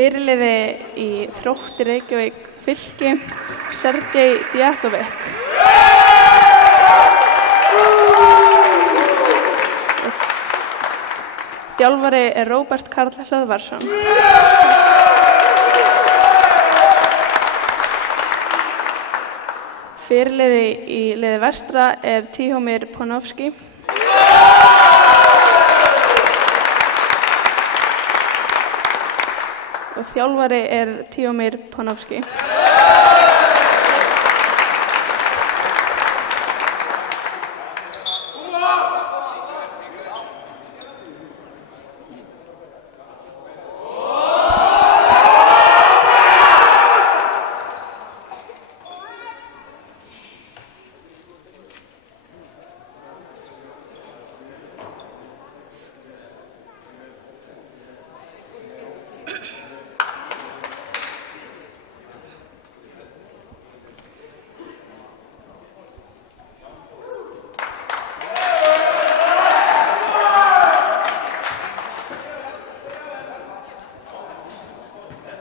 Fyrirliði í Þrótti Reykjavík Fylki, Sergej Djatlovic. Þjálfari er Róbert Karl Hlöðvarsson. Fyrirliði í liði vestra er Tihomir Ponovski. Og þjálfari er Tihomir Ponovski.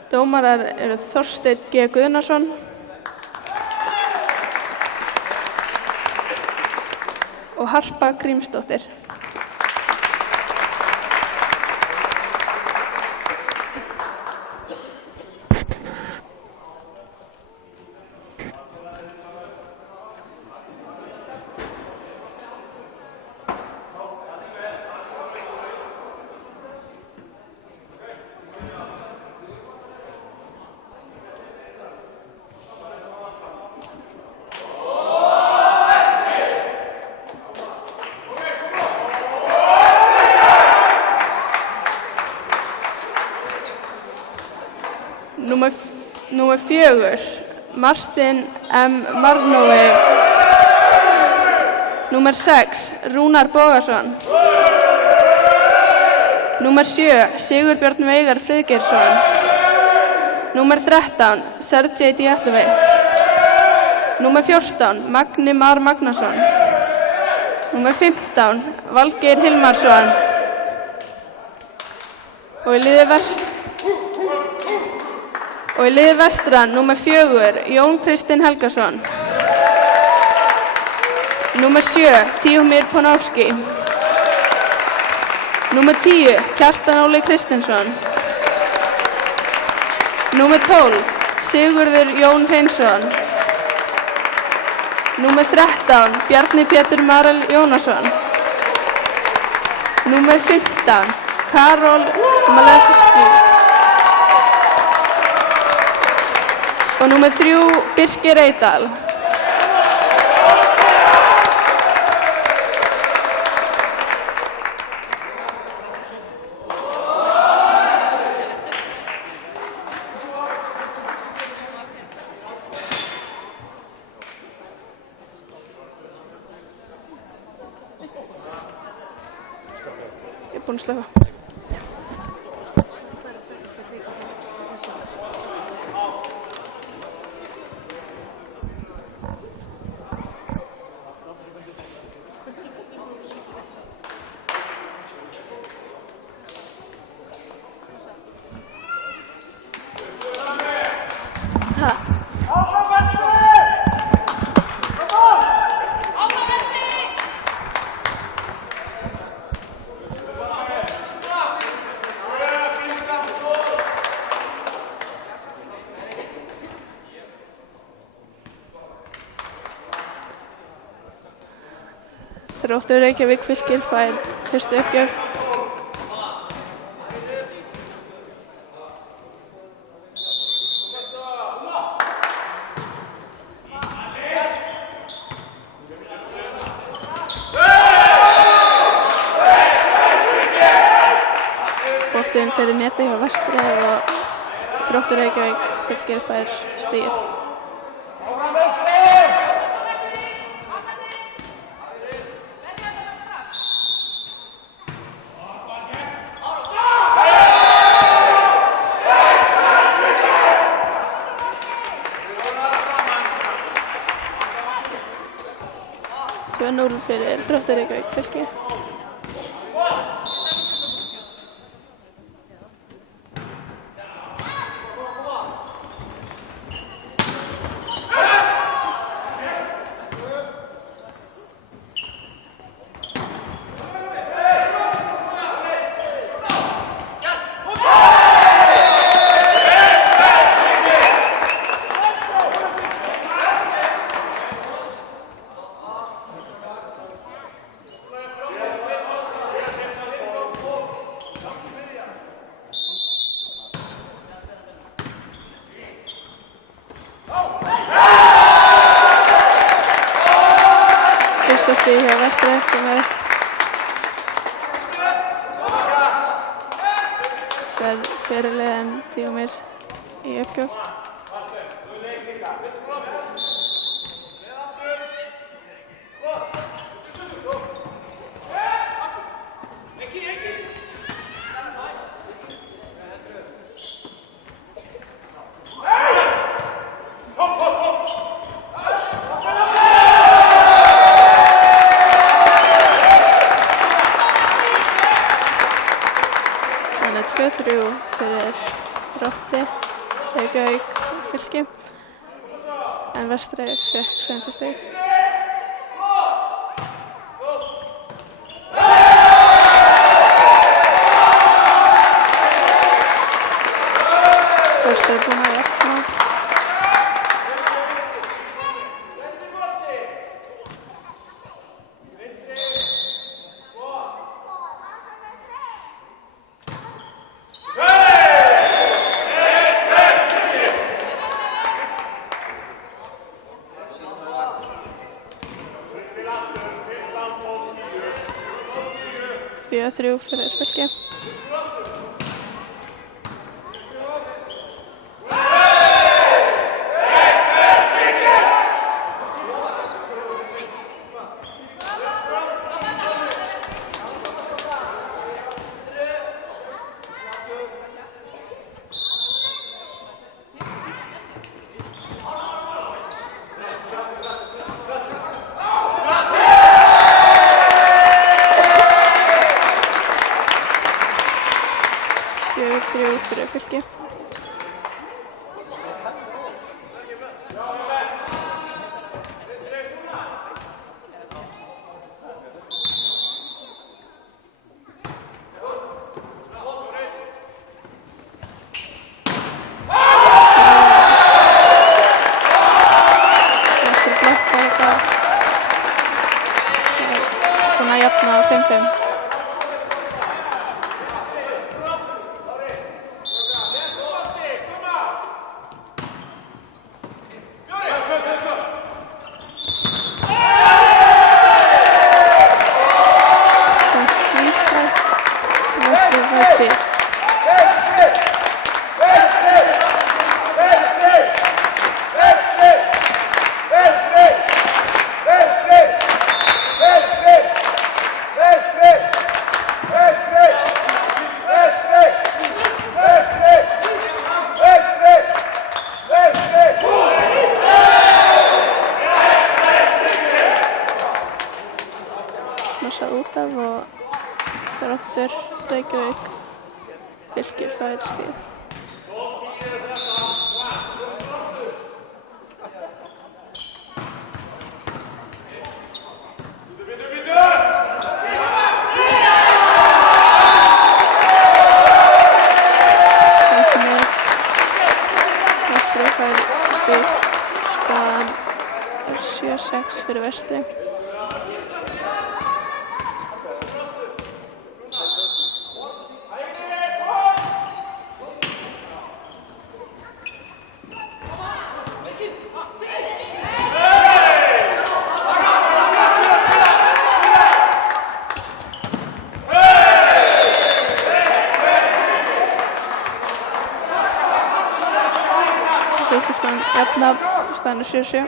Dómarar eru Þorsteinn G. Guðnason og Harpa Grímsdóttir. Númer 4, Martin M. Marnovic. Númer 6, Rúnar Bogason. Númer 7, Sigurbjörn Veigar Friðgeirsson. Númer 13, Sergej Djatlovic. Númer 14, Magni Mar Magnason. Númer 15, Valgeir Hilmarsson. Og í liði vestra, númer 4, Jón Kristinn Helgason. Númer 7, Tihomir Ponovski. Númer 10, Kjartan Óli Kristinsson. Númer 12, Sigurður Jón Hreinsson. Númer 13, Bjarni Pétur Marel Jónasson. Númer 15, Karol Malewski. Og númer 3, Birkir Eydal. Ég er búinn að slökka. Þróttur Reykjavík Fylkir fær fyrstu uppgjöf. Boltinn fyrir netið hjá Vestri og Þróttur Reykjavík Fylkir fær stigið. Núr fyrir Þróttur Reykjavík Fylki. Fyrsta stig hjá Vestri komið upp. Fyrirliðinn Tímir í uppgjöf. Þannig 2-3 fyrir Þrótti, Reykjavík, Fylki, en Vestri fékk seinasta stig. Vestri er búinn að jafna. Þrjú fyrir Fylki. Þrjú fyrir Fylki. Vestri blokkar þetta. Búinn að jafna 5-5. Smassað út af og Þróttur, Reykjavík, Fylkir fær stig. Vestri fær stig. Staðan er 7-6 fyrir Vestri. Fylkismenn jafna, staðan er 7-7.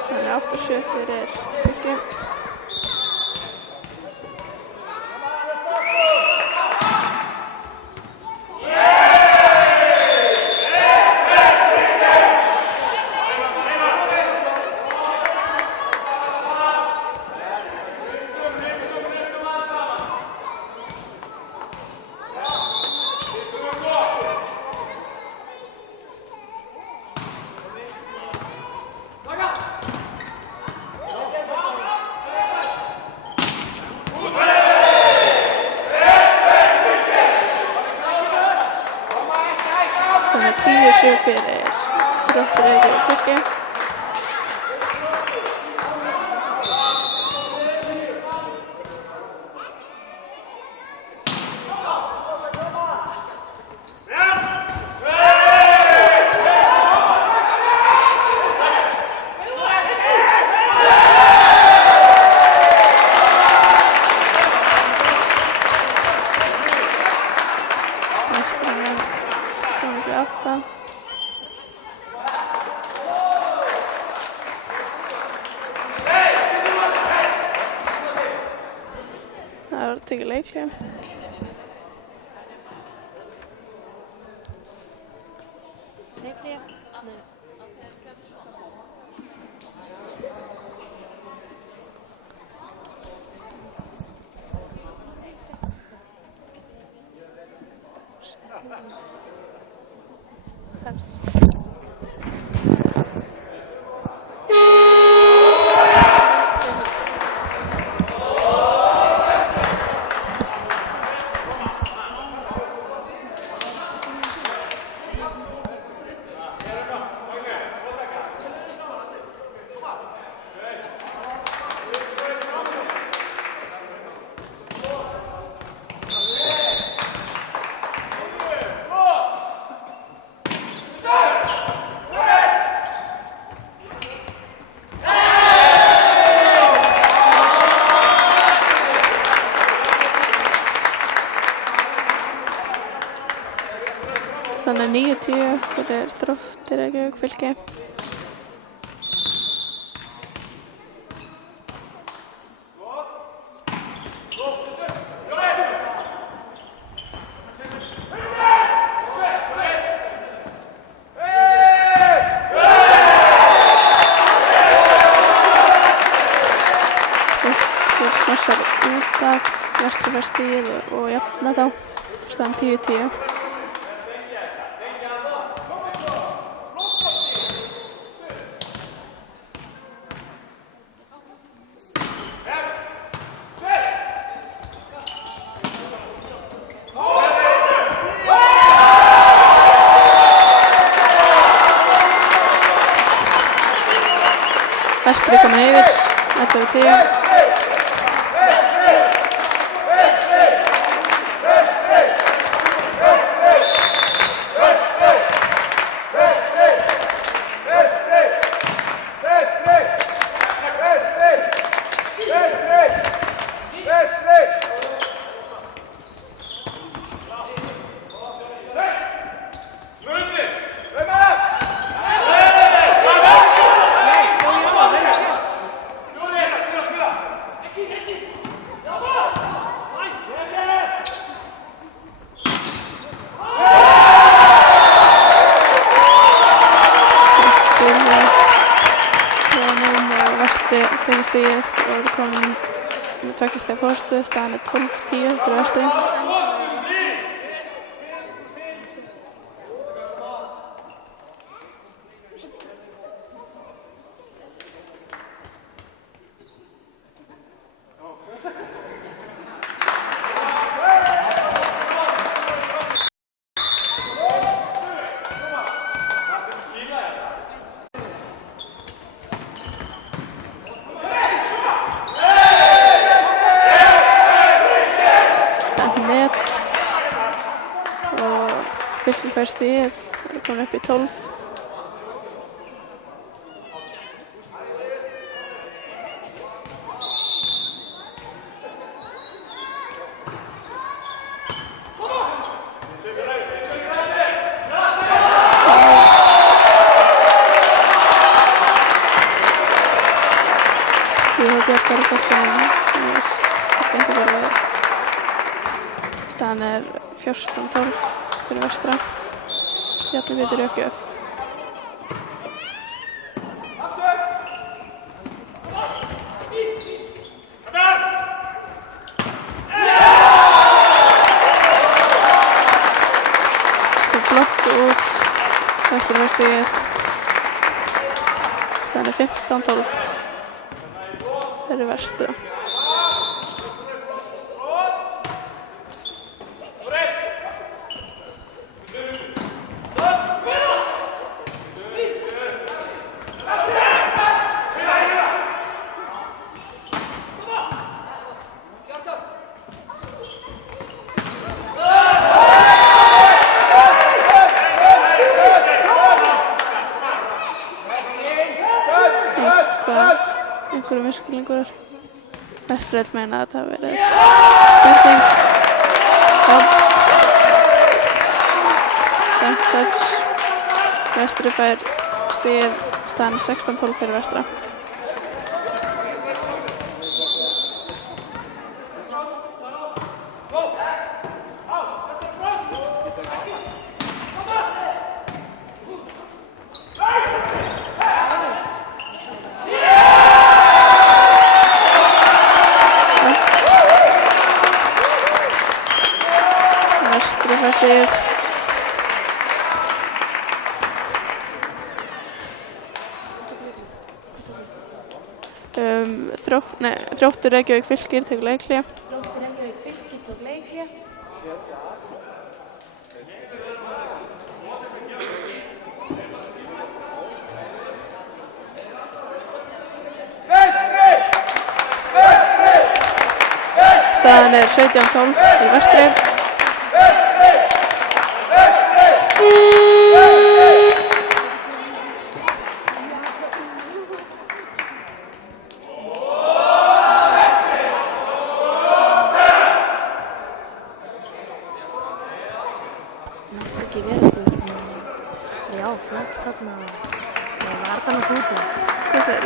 Staðan er 8-7 fyrir Fylki. 7 fyrir Þróttur Reykjavík Fylki. Það var tekið leikhlé. Leikhlé. Þannig 9-10 fyrir Þróttur Reykjavík Fylki. Fylkir smassar út af Vestri fær stigið og jafna þá. Staðan 10-10. Vestri komin yfir, 11-10. Tekið stigið og eru komin með 2 stiga fórstu. Staðan 12-10 fyrir Vestri. Fylkir fær stigið, eru komin upp í 12. Tíu bjargar boltanum. Staðan 14-12 fyrir Vestra. Bjarni Pétur Jökjöf. Blokk út. Vestra fær stigið. Staðan 15-12 fyrir Vestra. misskilningur. Vestri vill meina að þetta hafi verið snerting. Já. Dæmt touch. Vestri fær stigið, staðan 16-12 fyrir Vestra. Vestri fær stigið. Þróttur Reykjavík Fylkir tekur leikhlé. Þróttur Reykjavík Fylkir tók leikhlé. Staðan er 17-12 fyrir Vestri. Ekki verið til já, flott þarna var það nú úti. Þetta er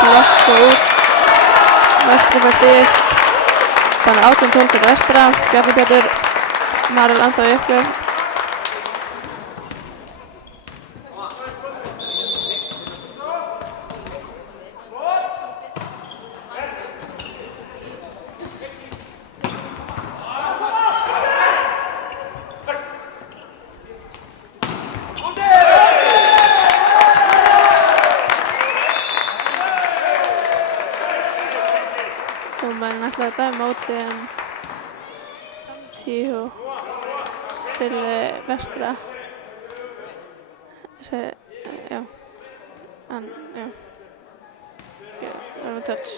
blokk og út. Vestri fær stigið. Þannig 18-12 fyrir Vestra. Bjarni Pétur Marel ennþá í uppgjöf. Dómarinn ætlaði að dæma mótið en 10 fyrir Vestra. Já. Já. Það var touch.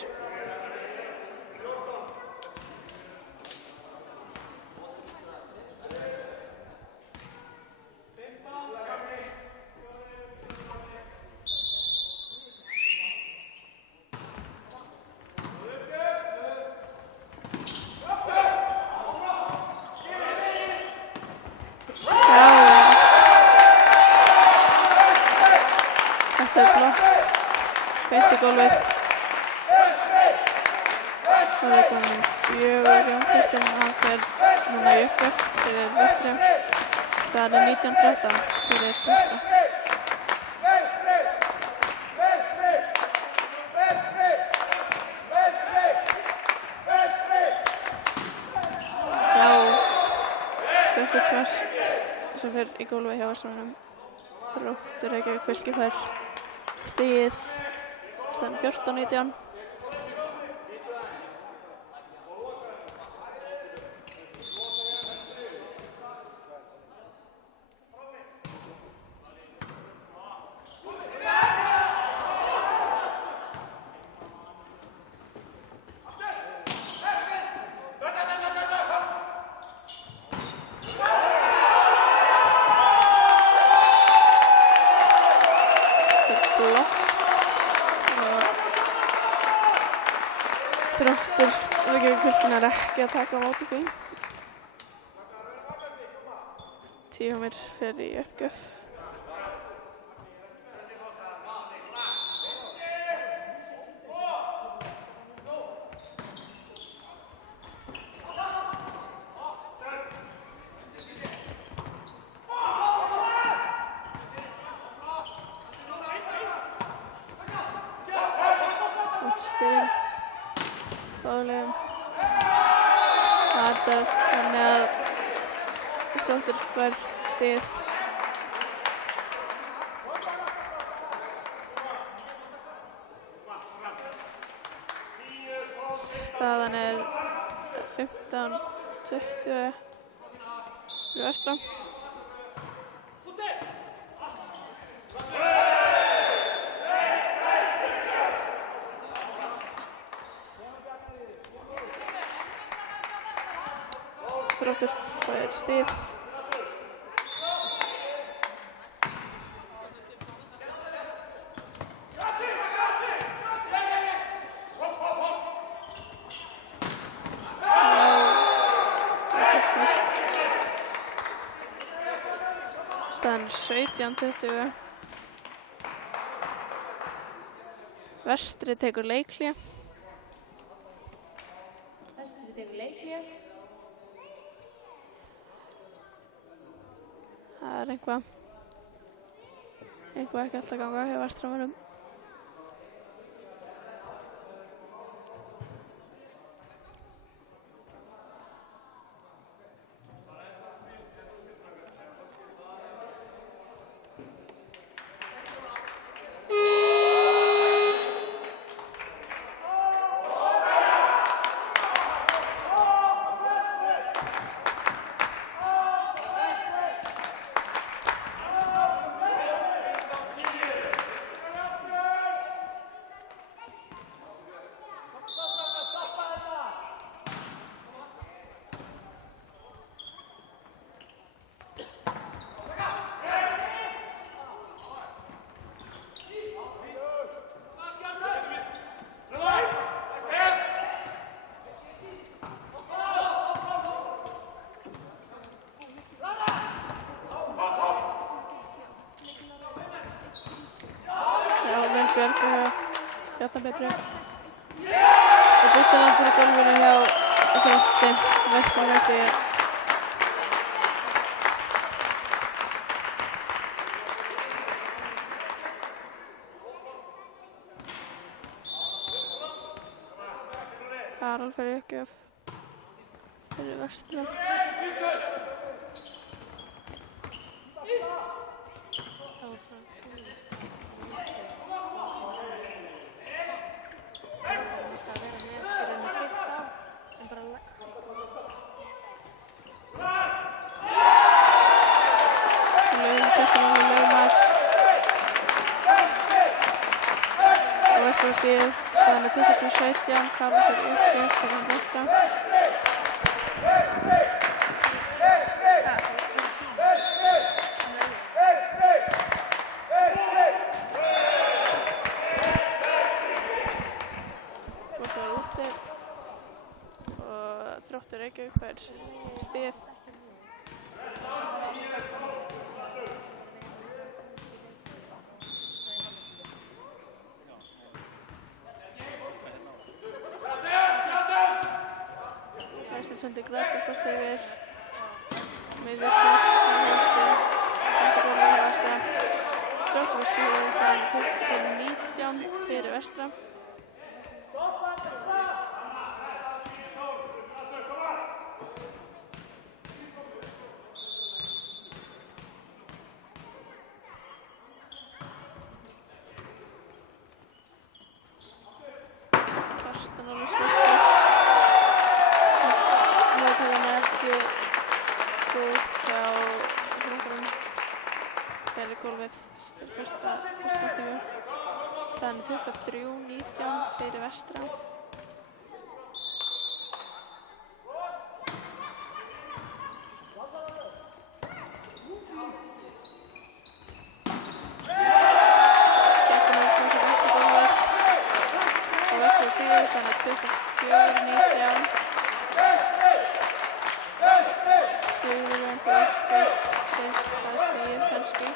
Þetta er blokk, beint í gólfið. Það er komin 4 Kristinn, hann fer núna í uppgjöf fyrir Vestri. Staðan er 19-13 fyrir Vestra. Já, Kristinn smash sem fer í gólfið hjá Vestranum. Þróttur Reykjavík Fylkir fær stigið, staðan 14-19. Þróttur Reykjavík Fylkir er ekki að taka á móti því. Tíumir fer í uppgjöf. Gott spil. Báðulegum. Þetta er þannig að Þróttur fær stigið. Staðan er 15-20 fyrir Vestra. Þróttur fær stig. Staðan 17-20. Vestri tekur leikhlé. Það er eitthvað ekki alltaf að ganga hjá Vestramönnum. Björg og Bjarna Petru. Og boltinn lendir í gólfinu hjá Þrótti. Vestri með stigið. Karol fer í uppgjöf fyrir Vestra. Stigið, staðan er 22-17, Karol fyrir uppgjöf fyrir Vestra. Boltinn er úti og Þróttur Reykjavík fær stigið. Sundi Grætbjörnsbótt yfir Miðvísnes Þróttur góður hjá Vestra. Þróttur var stigið í staðan 19 fyrir Vestra. Kjartan Óli Svissur. Gólfið fyrir fyrsta setningu. Staðan er 23-19 fyrir Vestra. Bjarni Olsson fyrir ekki gólfið. Og Vestra stigið, staðan er 24-19. Sigurðurinn fyrir uppgjöf. Seinsta stigið kannski.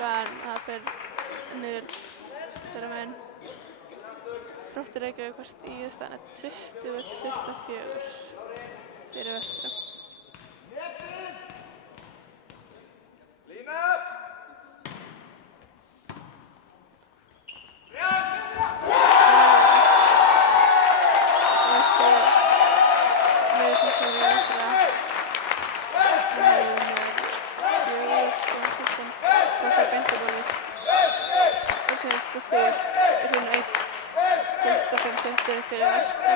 En það fer niður þeirra meginn. Þróttur Reykjavík var stigið, staðan er 20-24 fyrir Vestra. Síðasta stig, rún 1, 25-20 fyrir Vestra.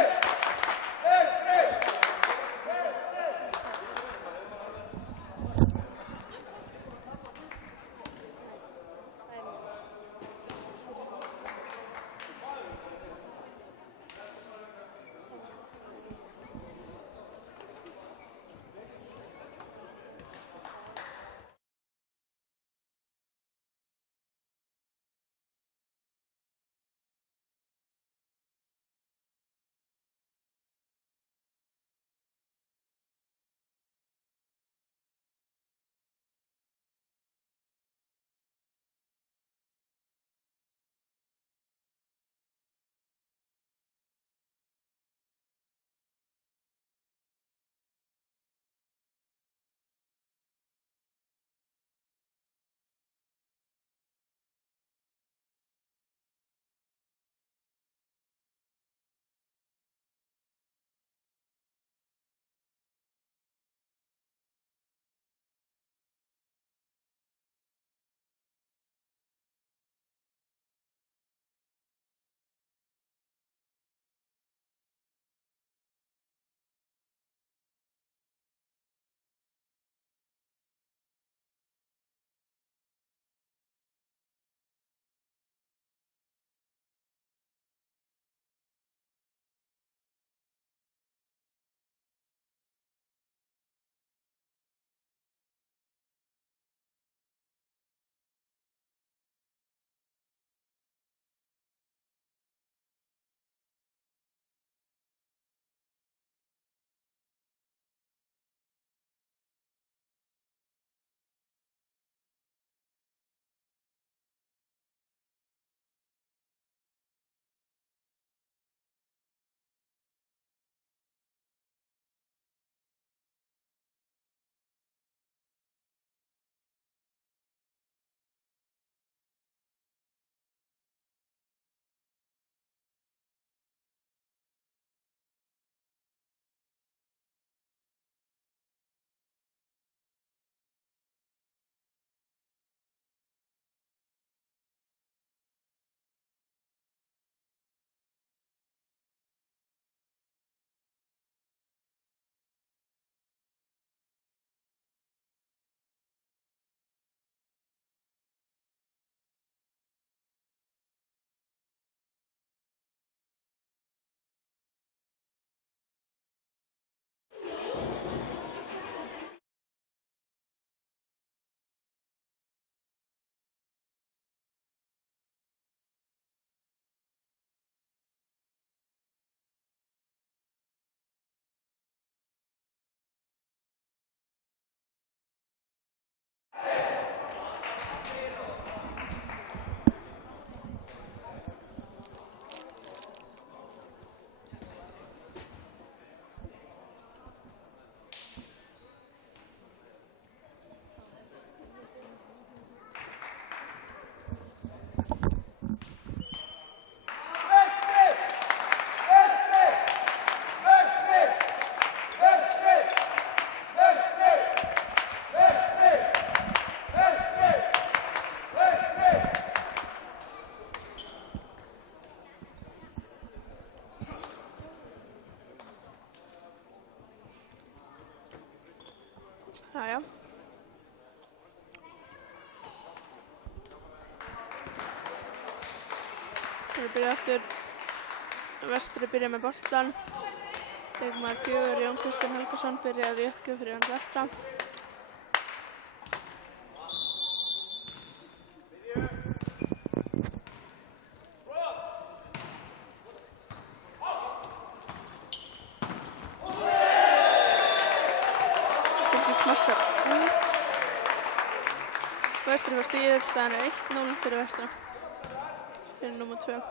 Það byrja aftur. Vestri byrja með boltan. Leikmaður 4, Jón Kristinn Helgason, byrjaði í uppgjöf fyrir hann Vestra. Fylgir smassar út. Vestri var stigið, staðan er 1-0 fyrir Vestra. Fyrir númer 2.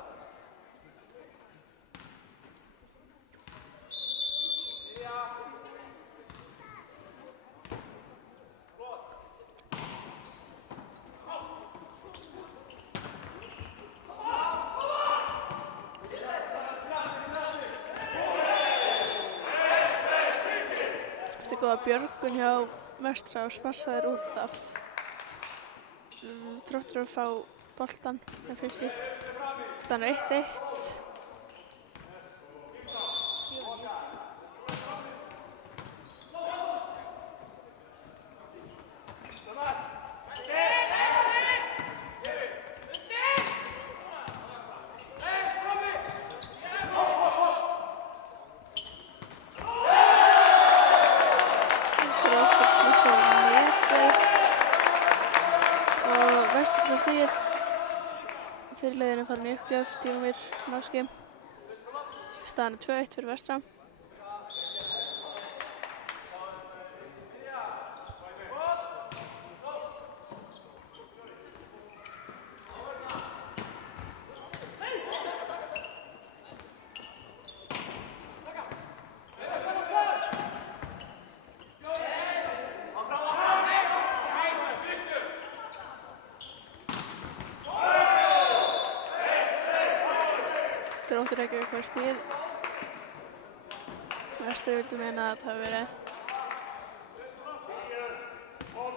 Góða björgun hjá Vestra og smassaðir út af Þróttur að fá boltan en fylgir staðan 1-1. Fyrirliðin er farin í uppgjöf, Tímir Máski. Staðan er 2-1 fyrir Vestra. Þróttur Reykjavík var stigið. Vestri vildi meina að það hafi verið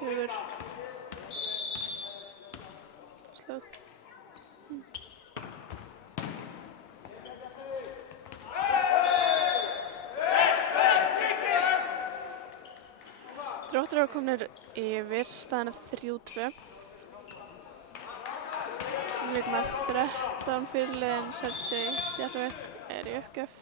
4 slög. Þróttur eru komnir yfir, staðan er 3-2. Leikmaður 13 fyrirliðin Sergej Bjallavik er í uppgjöf.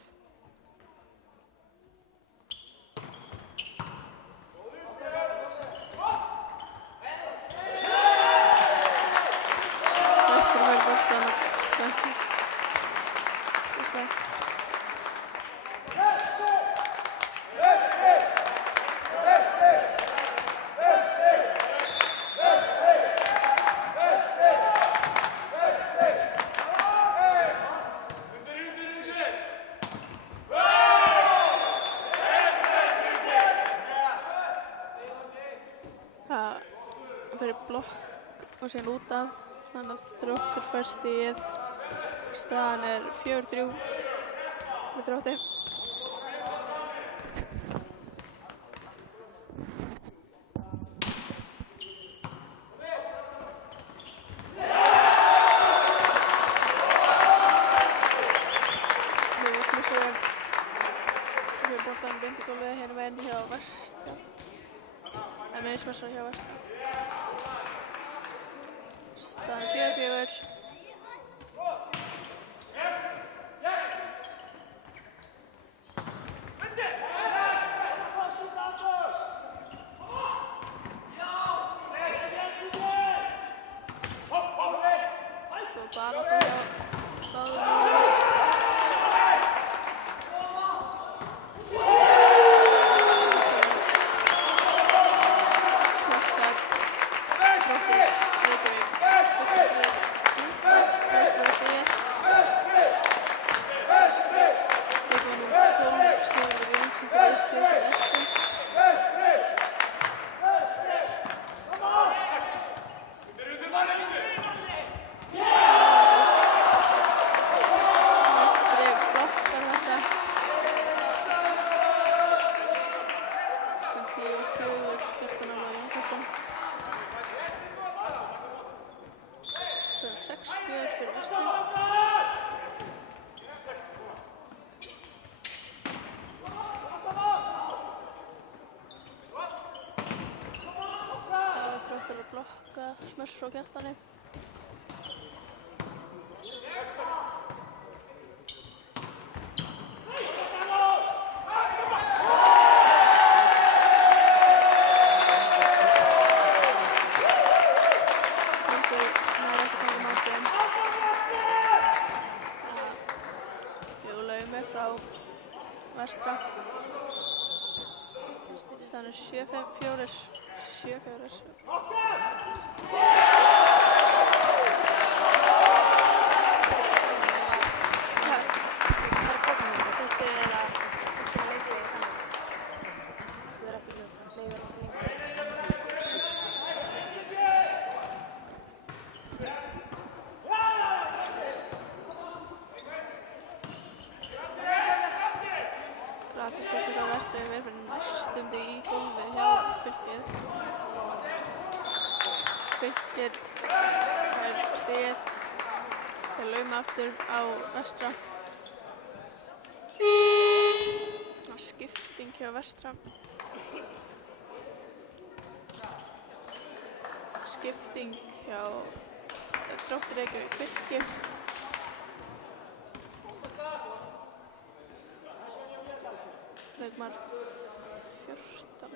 Vestri verður boltan og Blanki. Það fyrir blokk og síðan út af, þannig að Þróttur fær stigið. Staðan er 4-3 með Þrótti. Nú smissur boltan beint í gólfið hérna meginn hjá Vestra. Það er með smessa hjá Vestra. Staðan er 4-4. Og bara hjá báðum. Svo er 6-4 fyrir Vestra. Þróttur að blokka smörs frá Gjertani. Bindi nær ekki að taka mátinn. Laumi frá vestra. Staðan er 7-4. Gratisfólkur á vestri er verið næstumdi í gólfið hjá Fylkir. Fylkir er stigið. Þeir lauma aftur á vestra. Skipting hjá vestra. Skipting hjá Þróttur Reykjavík Fylki. Leikmaður 14.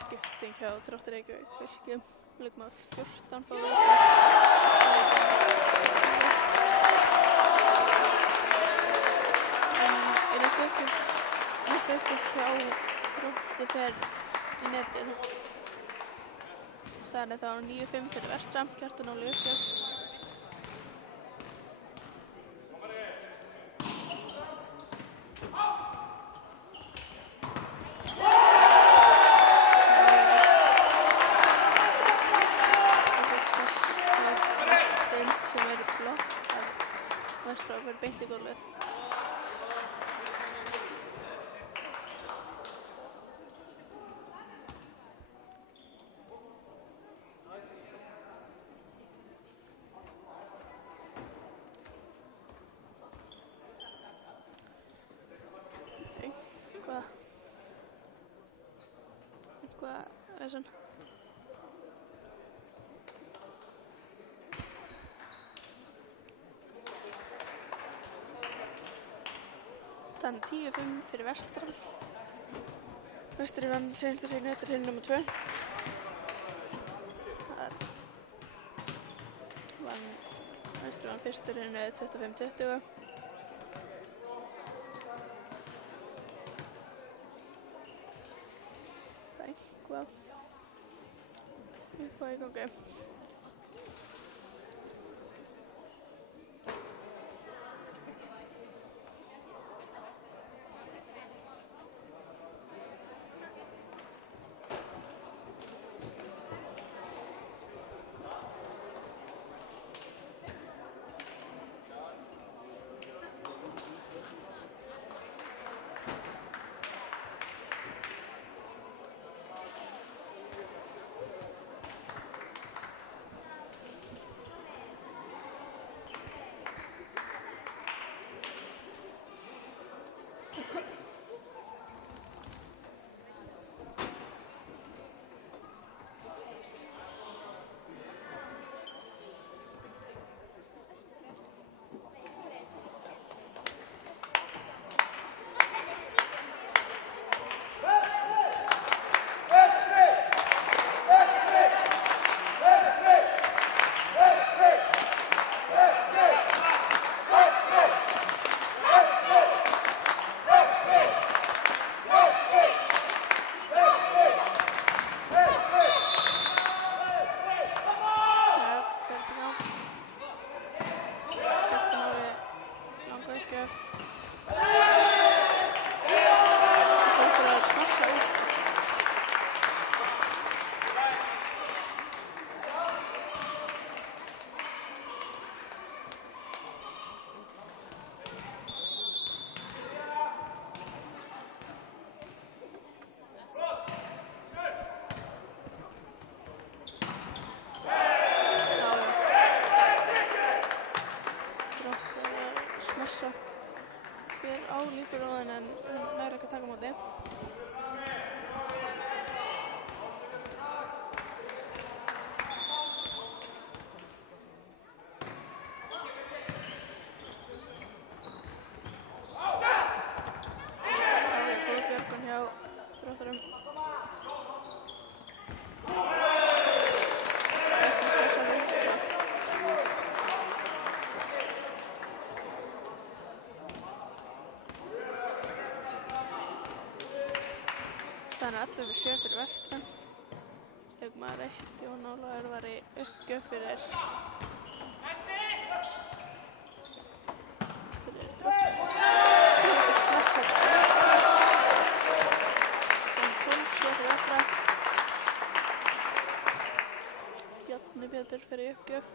Skipting hjá Þróttur Reykjavík Fylki. Leikmaður 14 fór út. Næsta uppgjöf hjá Þrótti fer í netið. Staðan er þá 9-5 fyrir vestra, Kjartan Óli uppgjöf. Sem er blokk af vestra og fer beint í gólfið. Eitthvað vesen. Staðan 10-5 fyrir vestra. Vestri vann seinasta sigurinn, þetta er sigurinn nr. 2. Vestri vann fyrstu sigurinn 25-20. Eitthvað í gangi. 11-7 fyrir vestra. Leikmaður 1, Jón Ólafur var í uppgjöf fyrir Bjarni Pétur fyrir uppgjöf.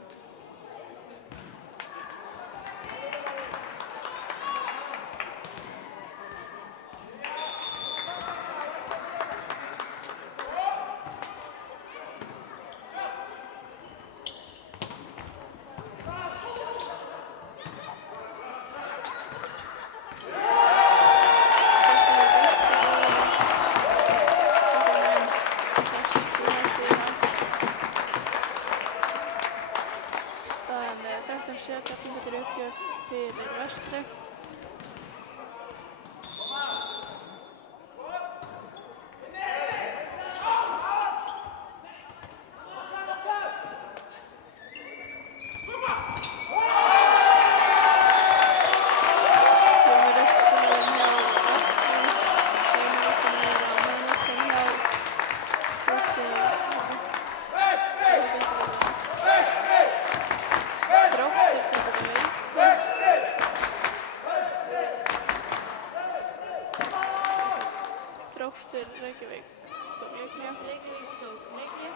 Bjarni Pétur uppgjöf fyrir vestri. Þróttur Reykjavík tók leikhlé.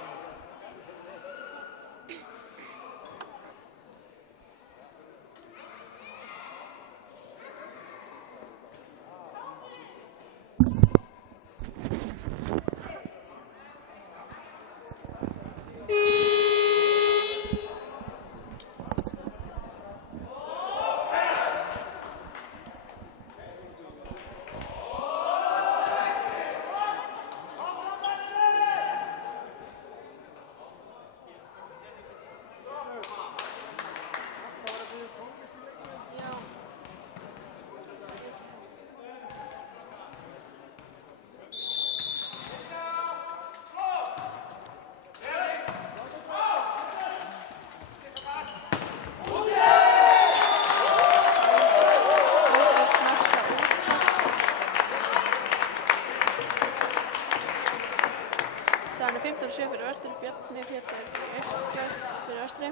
Staðan 15-7 fyrir vestri. Bjarni Pétur uppgjöf fyrir vestri.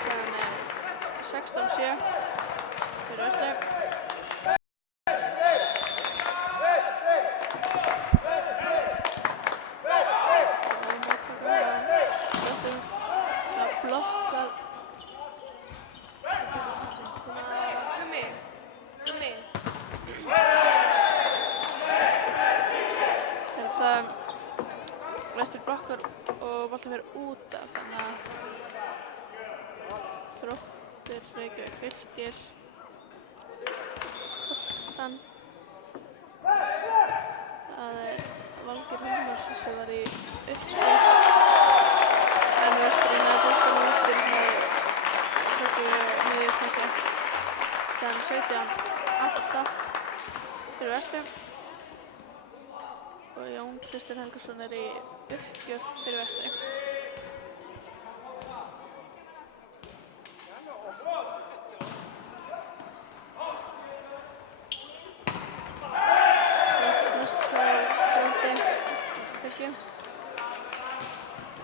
Staðan 16-7 fyrir vestri. Blokkað. Gummi. Það vestur blokkar og boltinn fer út af, þannig að Þróttur Reykjavík fylgir boltann. Það Valgeir Hilmarsson sem var í uppgjöf. En vesturinn að boltanum eftir með miðjusnesi. Staðan 17-8 fyrir vestri. Og Jón Kristinn Helgason í uppgjöf fyrir vestri.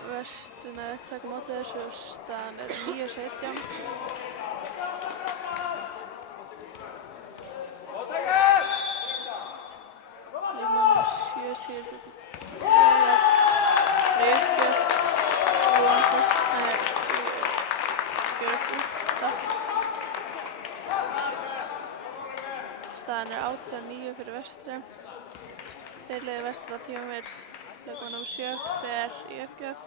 Vestrinn ekki taka mótið þessu og staðan 9-17. Leikmannum 7 sigur uppgjöf. Staðan 18-9 fyrir vestri. Fyrirliði vestra tímambil leikmannum 7 fer í uppgjöf.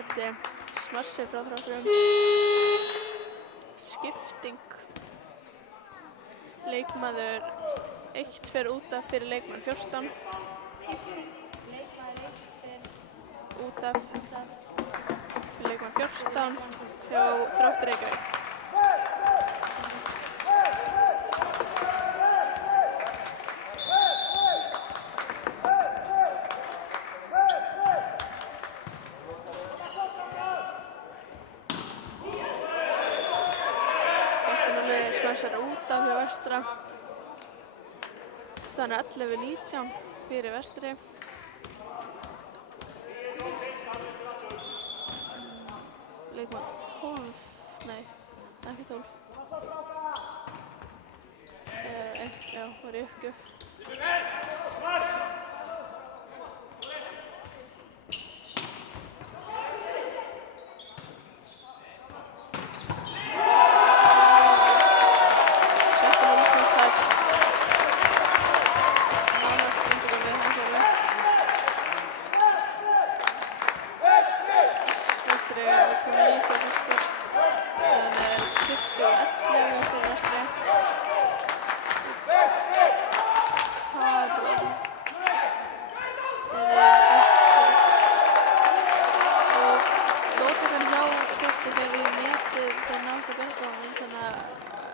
móti smassi frá þrótturum. Skipting. Leikmaður 1 fer út af fyrir leikmann 14. Skipting. Leikmaður 1 fer Út af fyrir leikmann 14 hjá Þróttur Reykjavík. Smassar út af hjá Vestra. Staðan er 11-19 fyrir Vestri. Leikmann 12, nei, ekki 12. Já, var í uppgjöf.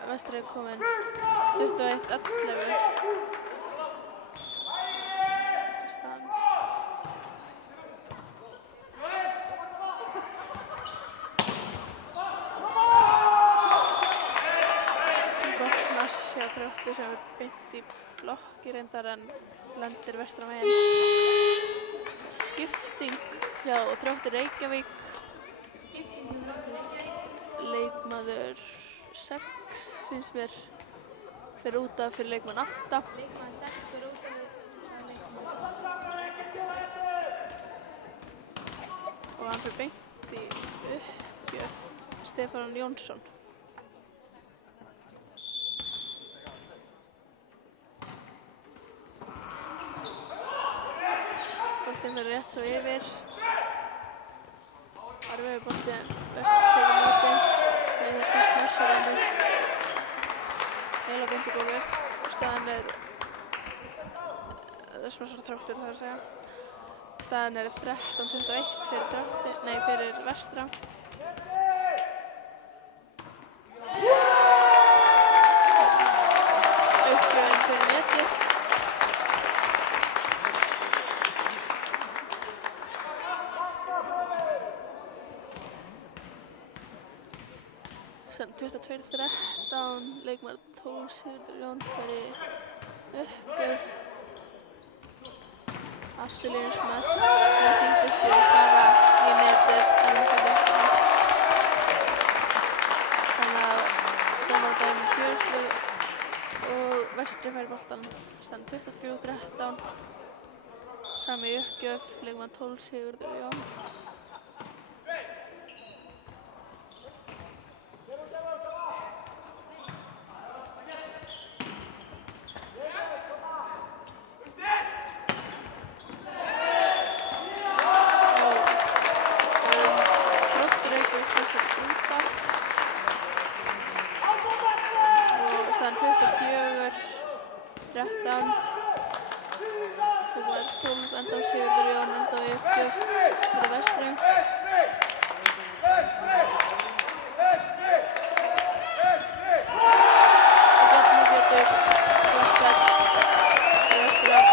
Vestri komin 21-11 staðan. Gott smass hjá Þrótti sem er beint í blokki reyndar en lendir vestra megin. Skipting hjá Þrótti Reykjavík. Leikmaður 6 syns mér fyrir út af fyrir leikmann 8. Leikmaður 6 fyrir út af leikmann 8. Og hann fyrir beint í uppgjöf Stefán Jónsson. Boltinn fyrir rétt svo yfir. Arfiður boltinn Vestur tekur móti. Með þetta smessarandi. Heila beint í gólfið. Staðan er smessar Þróttur þar að segja. Staðan er 13-21 fyrir Þrótti, nei fyrir Vestra. Uppgjöfin fyrir netið. Sen 22-13, leikmaður 12 Sigurður Jón fyrir uppgjöf. Afturlínunsmess, það sýndist við fara í netið en ekki rétt. Þannig að það var dæmi fjörslu og Vestri fær boltan. Stand 23-13, sami uppgjöf, leikmaður 12 Sigurður Jón. Staðan 24-13. Það var 12 ennþá Sigurður Jón ennþá í uppgjöf fyrir Vestri. Og Bjarnarfjötur Vassar Vestra í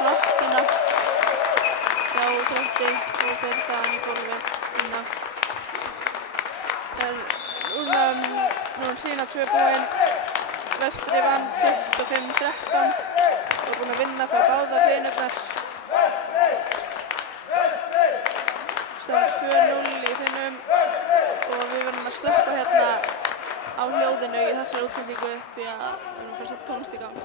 blokkina hjá Þrótti og fer þaðan í gólfið innan. Nú sína 2 búinn. Vestri vann 25-13 og búinn að vinna frá báðar hreinurnar. Staðan 2-0 í hreinum og við verðum að slökkva hérna á hljóðinu í þessari útsendingu því að við erum að fara að setja tónlist í gang.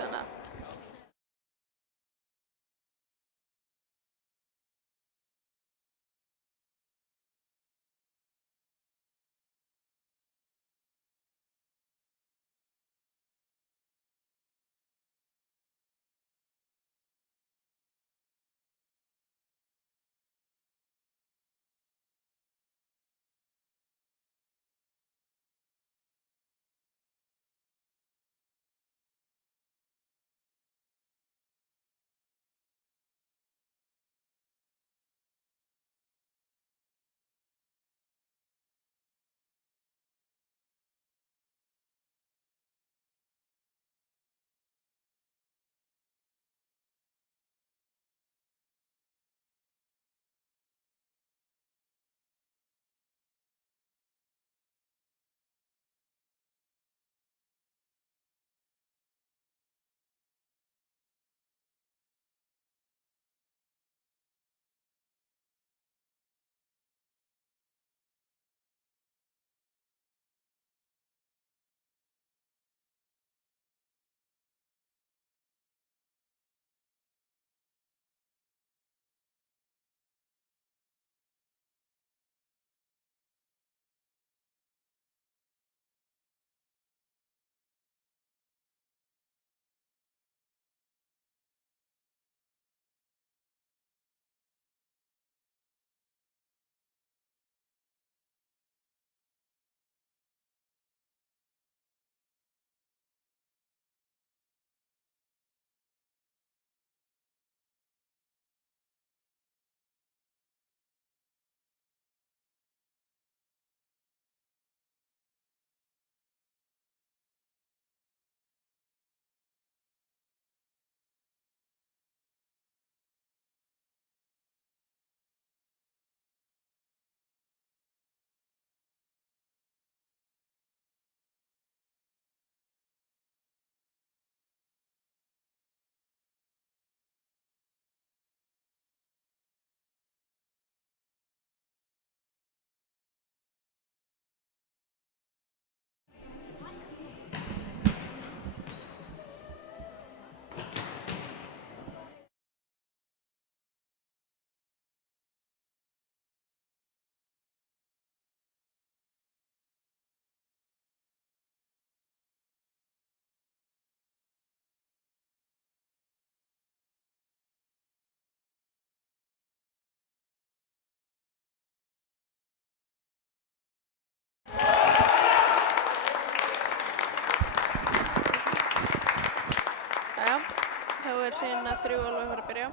Hrina 3 alveg fara að byrja.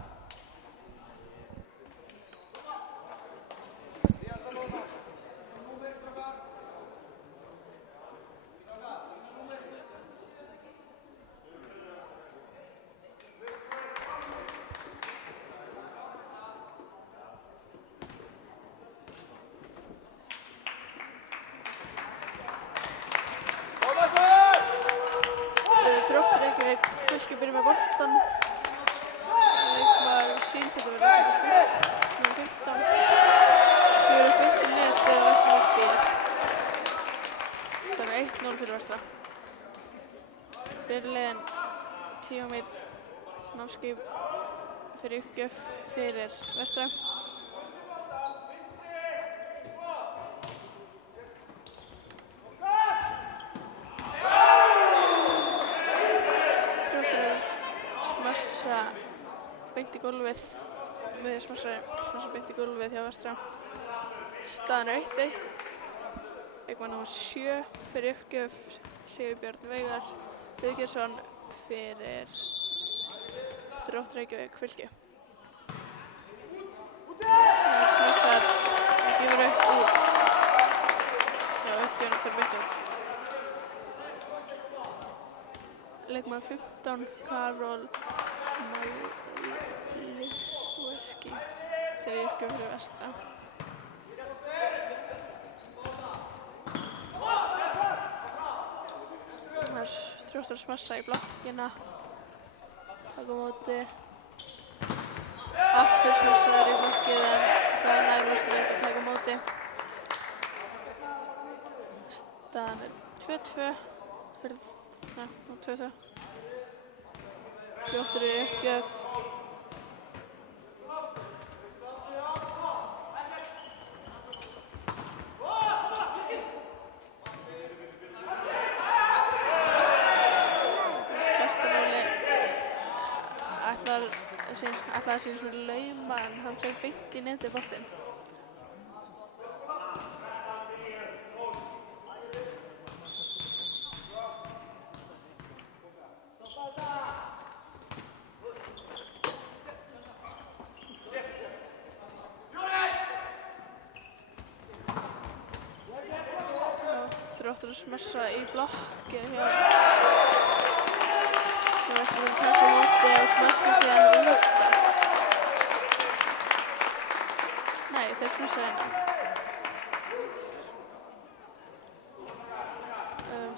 Þróttur Reykjavík Fylkir byrja með boltan. Leikmaður sýnst þetta verður nummer 15. Þau eru upp undir netið og Vestra með stigið. Það er 1-0 fyrir Vestra. Fyrirliðinn Tímór Námskeið fyrir uppgjöf fyrir Vestra. Beint í gólfið, miðju smassa beint í gólfið hjá Vestra. Staðan er 1-1. Leikmaður númer 7 fyrir uppgjöf, Sigurbjörn Veigar Friðgeirsson fyrir Þróttur Reykjavík Fylki. Það smissar, það gefur upp úr. Já, uppgjöfuna fyrir beint út. Leikmaður 15, Karol Malisweski fyrir uppgjöf fyrir Vestra. Það er Þróttur að smassa í blokkina. Taka á móti. Aftur smassaður í blokkið en það er nær Vestra ekki að taka á móti. Staðan er 2-2 fyrir 2-2. Þróttur í uppgjöf. Kjartamáli ætlaði að sína svona lauma en hann fer beint í netið boltinn. Þróttur að smassa í blokkið hjá Vestra að taka á móti og smassa síðan út af. Nei, þeir smassa inn á.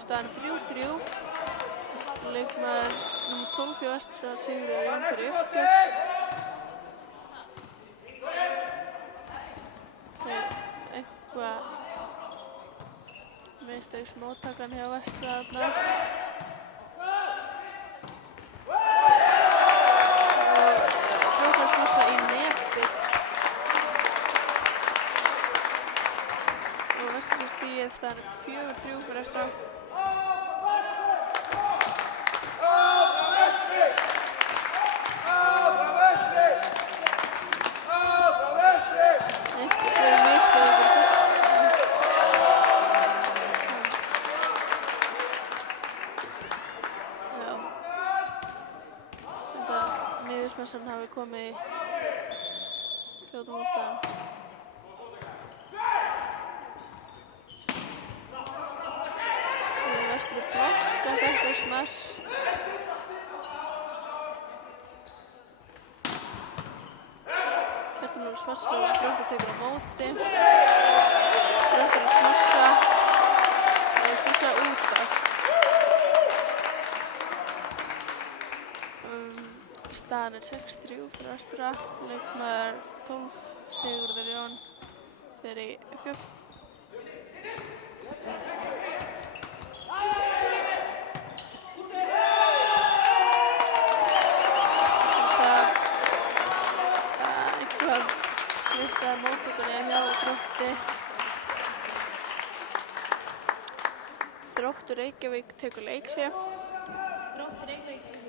Staðan 3-3. Leikmaður númer 12 hjá Vestra Sigurður Jón fyrir uppgjöf. Eitthvað minnstegs móttakan hjá Vestra þarna. Og Þróttur að smassa í netið. Og Vestra með stigið, staðan er 4-3 fyrir Vestra. Miðjusmassan hafi komið í fljótumóltaðan. Vestri blokka þetta smass. Kjartamáli smassa og Þróttur tekur á móti. Þróttur að smassa og smassa út af. Staðan er 6-3 fyrir Vestra. Leikmaður 12 Sigurður Jón fyrir uppgjöf. Eitthvað vitað móttökunni hjá Þrótti. Þróttur Reykjavík tekur leikhlé. Þróttur Reykjavík tekur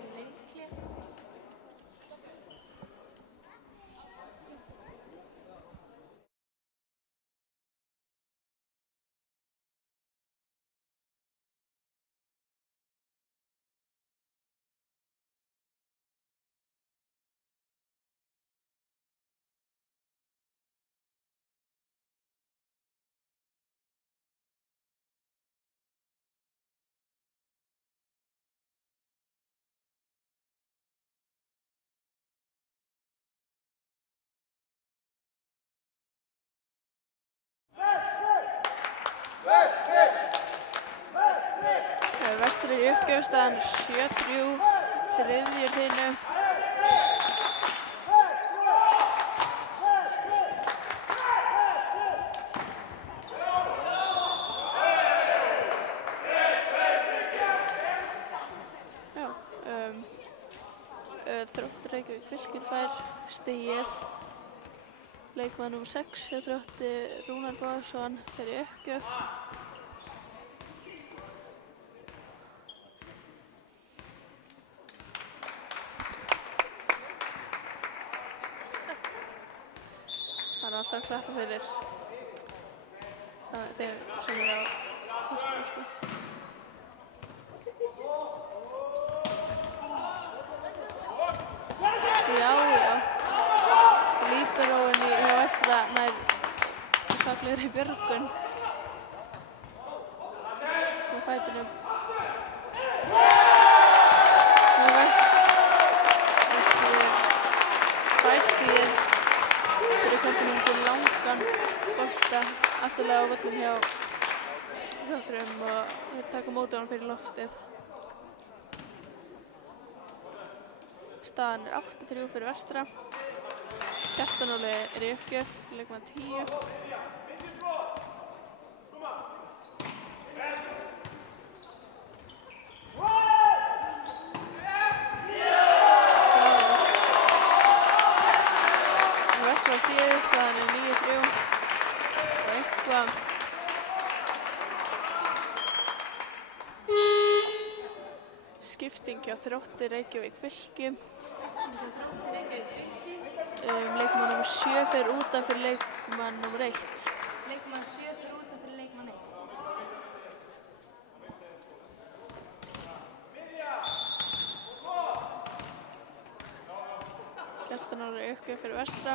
Vestri í uppgjöf, staðan 7-3, þriðji hreinu. Þróttur Reykjavík Fylkir fær stigið. Leikmaður númer 6 hjá Þrótti, Rúnar Bóðarsson, fer í uppgjöf. Það er alltaf að klappa fyrir þeim sem er á kostum, sko. Já. Líberóin hjá Vestra nær fallegri björgun. Á fætinum. Vestri fær stigið fyrir kvöldinum til langan bolta afturlega á völlum hjá Þrótturum og þeir taka móti honum fyrir loftið. Staðan er 8-3 fyrir Vestra. Kjartan Óli er í uppgjöf, leikmaður 10. Vestra stigið, staðan er 9-3 og eitthvað skipting hjá Þrótti Reykjavík Fylki. Leikmann númer 7 fer út af fyrir leikmann númer 1. Leikmann 7 fer út af fyrir leikmann 1. Kjartan Óli í uppgjöf fyrir Vestra.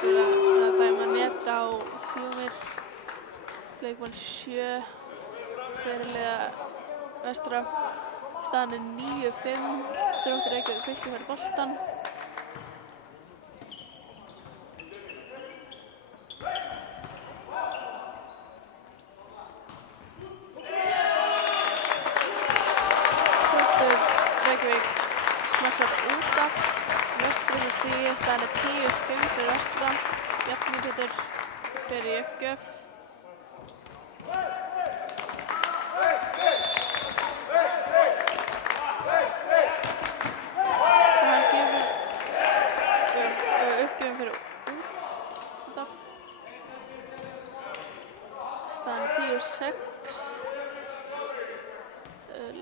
Að dæma net á Tíumir. Leikmann 7 fyrirliða Vestra. Staðan er 9-5. Þróttur Reykjavík Fylkir fær boltann. Þróttur Reykjavík smessar út af. Vestri með stigið, staðan er 10-5 fyrir Vestra. Bjarni Pétur fer í uppgjöf. Og hann gefur uppgjöfum fyrir út af. Staðan er 10-6.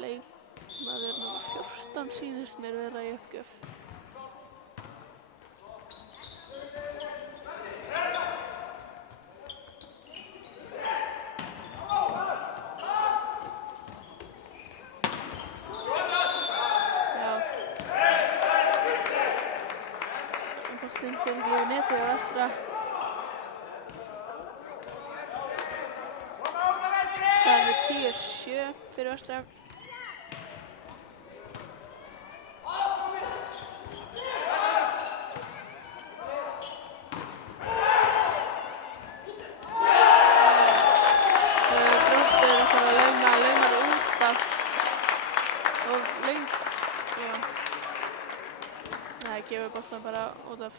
Leikmaður númer 14 sýnist mér vera í uppgjöf. Boltinn fer ekki yfir netið á Vestra. Staðan er 10-7 fyrir Vestra. Gefur boltan bara út af.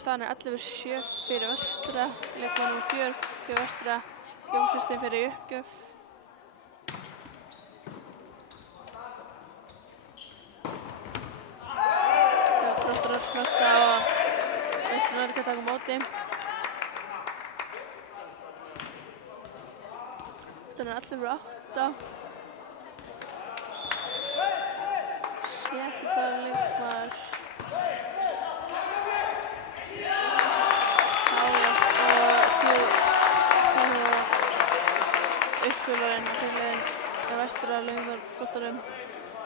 Staðan er 11-7 fyrir Vestra. Leikmaður númer 4 fyrir Vestra. Jón Kristinn fer í uppgjöf. Þróttur að smessa og Vestra er ekki að taka á móti. Staðan er 11-8. Sé ekki hvaða leikmaður. Uppfjölarinn fyrirliðinn hjá Vestra laumar boltanum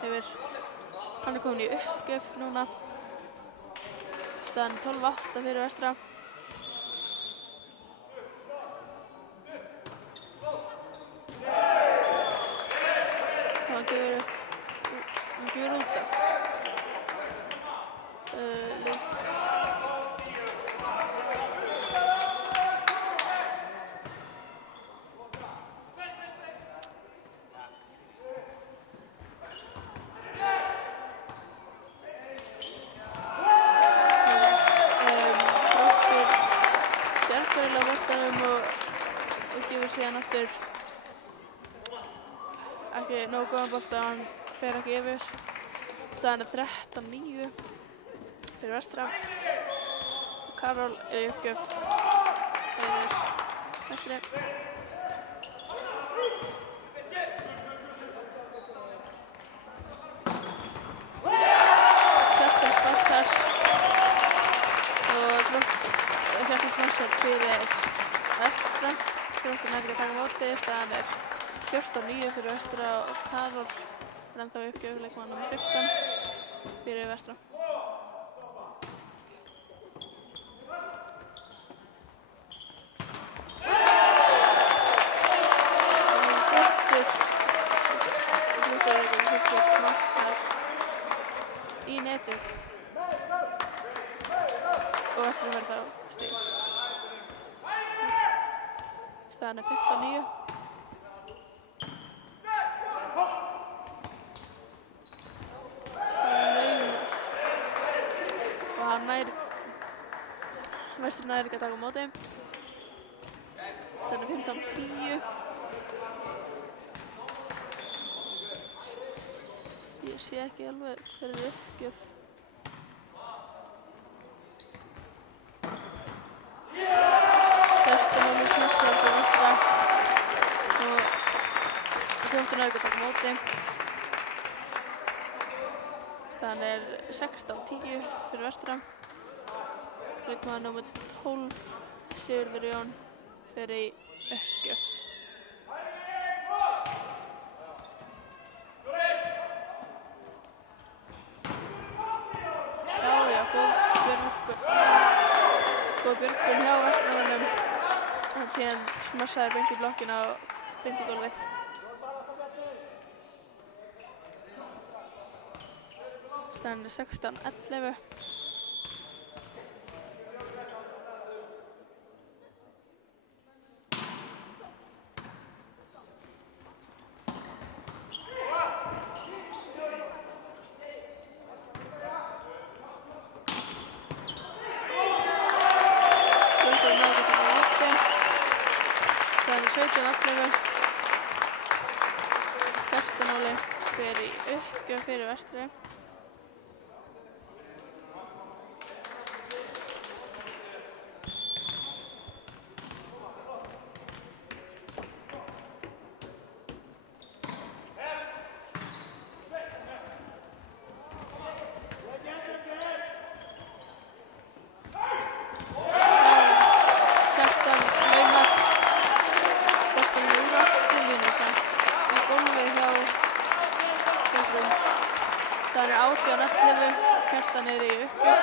yfir. Hann er komin í uppgjöf núna. Staðan 12-8 fyrir vestra. Hann gefur út af. Og gefur síðan aftur ekki nógu góðan bolta og hann fer ekki yfir. Staðan 13-9 fyrir vestra. Karol í uppgjöf fyrir vestri. Kjartan spassar og Kjartan spassar fyrir vestra. Þróttur nær ekki að taka móti. Staðan 14-9 fyrir vestra og Karol er ennþá uppgjöf leikmann nr. 15 fyrir vestra. Í netið og vestra verður þá stig. Staðan 15-9. Og hann vestri nær ekki að taka á móti. Staðan 15-10. Ég sé ekki alveg hver uppgjöf. Kjartan Óli smassar fyrir vestra og Þróttur nær ekki að taka á móti. Staðan 16-10 fyrir vestra. Leikmaður nr. 12 Sigurður Jón fer í uppgjöf. Góð björgun hjá vestramönnum. Hann síðan smassaði beint í blokkina og beint í gólfið. Staðan 16-11. Staðan 17-11. Kjartan Óli fer í uppgjöf fyrir vestri. Staðan 18-11. Kjartan í uppgjöf.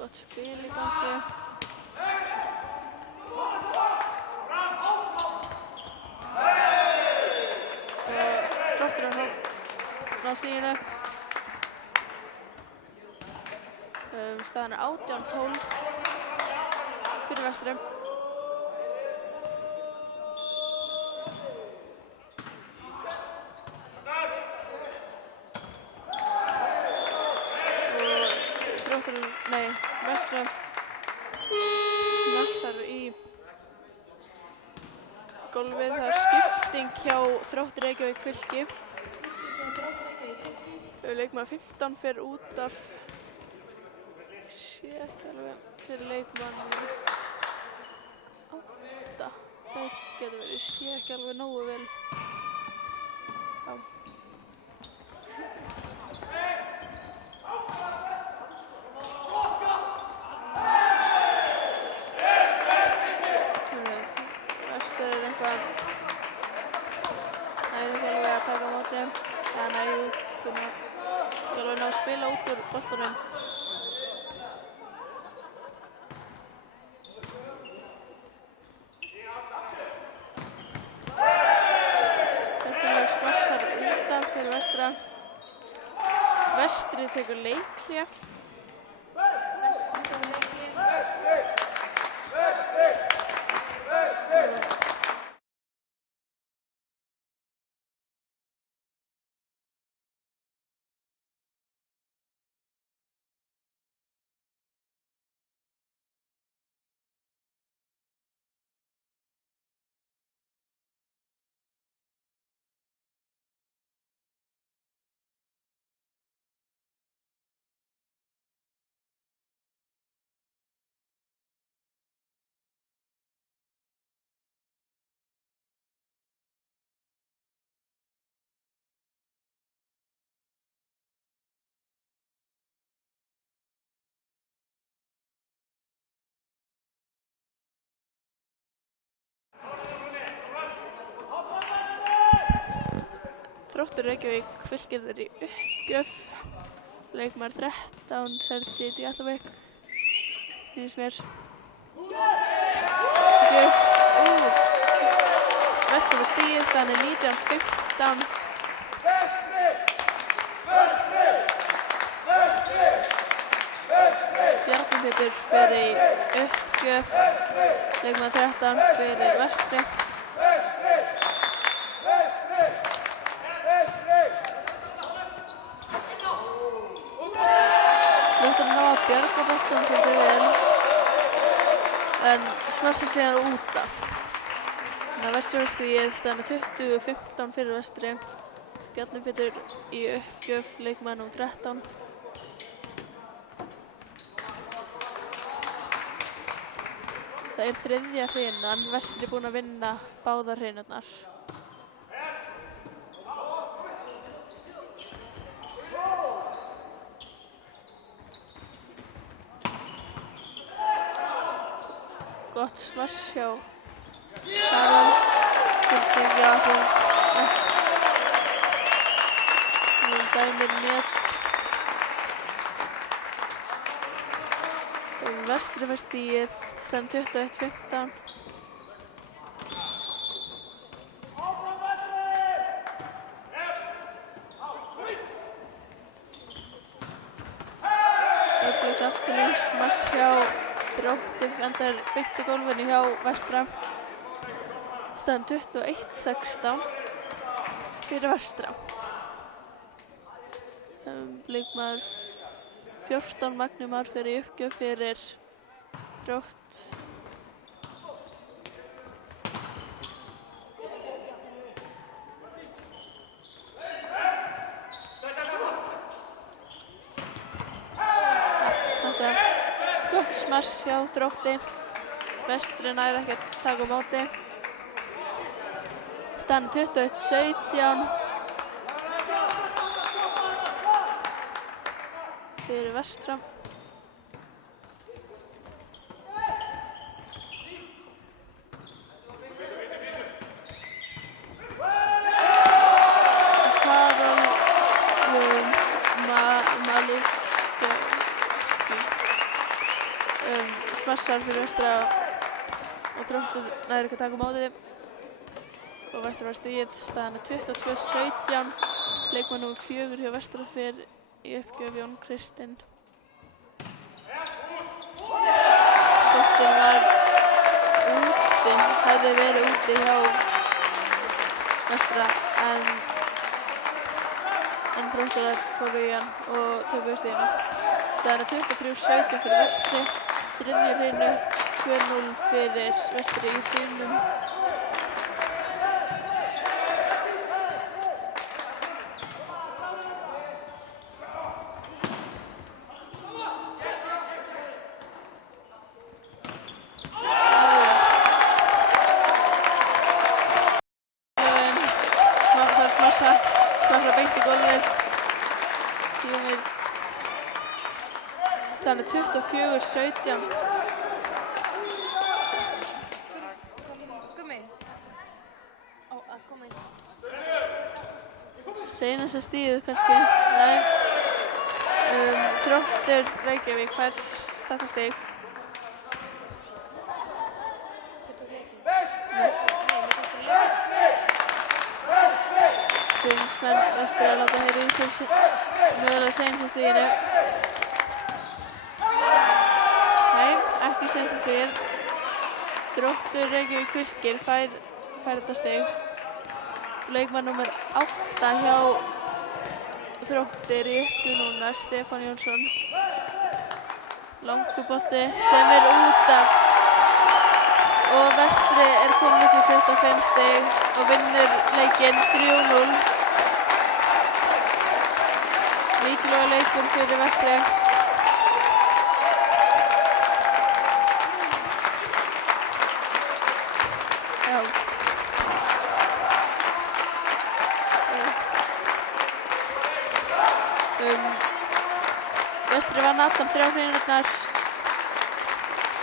Gott spil í gangi. Þróttur að ná stiginu. Staðan 18-12 fyrir vestri. Vestra smassar í gólfið. Það skipting hjá Þrótti Reykjavík Fylki. Leikmaður 15 fer út af, sé ekki alveg, fyrir leikmann 8. getur verið, ég sé ekki alveg nógu vel. Já. Vestur eitthvað, það ekki alveg að taka á móti. Nei, þú ekki alveg ná að spila út úr boltanum. Smassar undan fyrir Vestra. Vestri tekur leikhlé. Þróttur Reykjavík Fylkir þeir í uppgjöf. Leikmaður 13, Sergi Djallavik. Sýnist mér. Uppgjöf út. Vestur með stigið, staðan er 19-15. Bjarni Pétur fer í uppgjöf. Leikmaður 13 fyrir Vestri. Þróttur ná að bjarga boltanum svolítið vel, en smarsar síðan út af. Þannig að Vestri var stigið, staðan er 20-15 fyrir Vestri. Bjarni Pétur í uppgjöf, leikmaður númer 13. Það er þriðja hreinan, Vestri búinn að vinna báðar hreinarnar. Gott smass hjá Karol, skildingja hún dæmir net. Vestri fær stigið, staðan 21-15. Öflugt afturlín, smass hjá Þrótti, endar beint í gólfinu hjá Vestra. Staðan 21-16 fyrir Vestra. Leikmaður 14, Magnumar fer í uppgjöf fyrir Þrótt. Þetta gott smass hjá Þrótti. Vestri nær ekki að taka á móti. Staðan 21-17 fyrir Vestra. Karol Maliski smassar fyrir Vestra og Þróttur nær ekki að taka á móti. Og Vestra var stigið, staðan er 22-17. Leikmaður númer 4 hjá Vestra fer í uppgjöf, Jón Kristinn. Boltinn var úti, hefði verið úti hjá Vestra en Þróttur fóru í hann og töpuðu stiginu. Staðan er 23-17 fyrir Vestri. Þriðju hreinu, 2-0 fyrir Vestri í hrinum. klappa beint í gólfið. Tímamir. Staðan er 24-17. Gummi. Á að koma inn. Seinasta stíð kannski. Nei. Þróttur Reykjavík fær þetta stig. Stuðningsmenn Vestri að láta heyra í sér mögulega seinasta stiginu. Nei, ekki seinasta stigið. Þróttur Reykjavík Fylkir fær þetta stig. Leikmann númer 8 hjá Þróttir í uppgjör núna, Stefán Jónsson. Langubolti sem er út af. Og Vestri er komin upp í 25 stig og vinnur leikinn 3-0. Mikilvægur leikur fyrir Vestri. Já. Vestri vann allar 3 hreinarnar.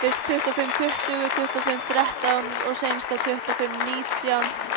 Fyrst 25-20, 25-13 og seinasta 25-19.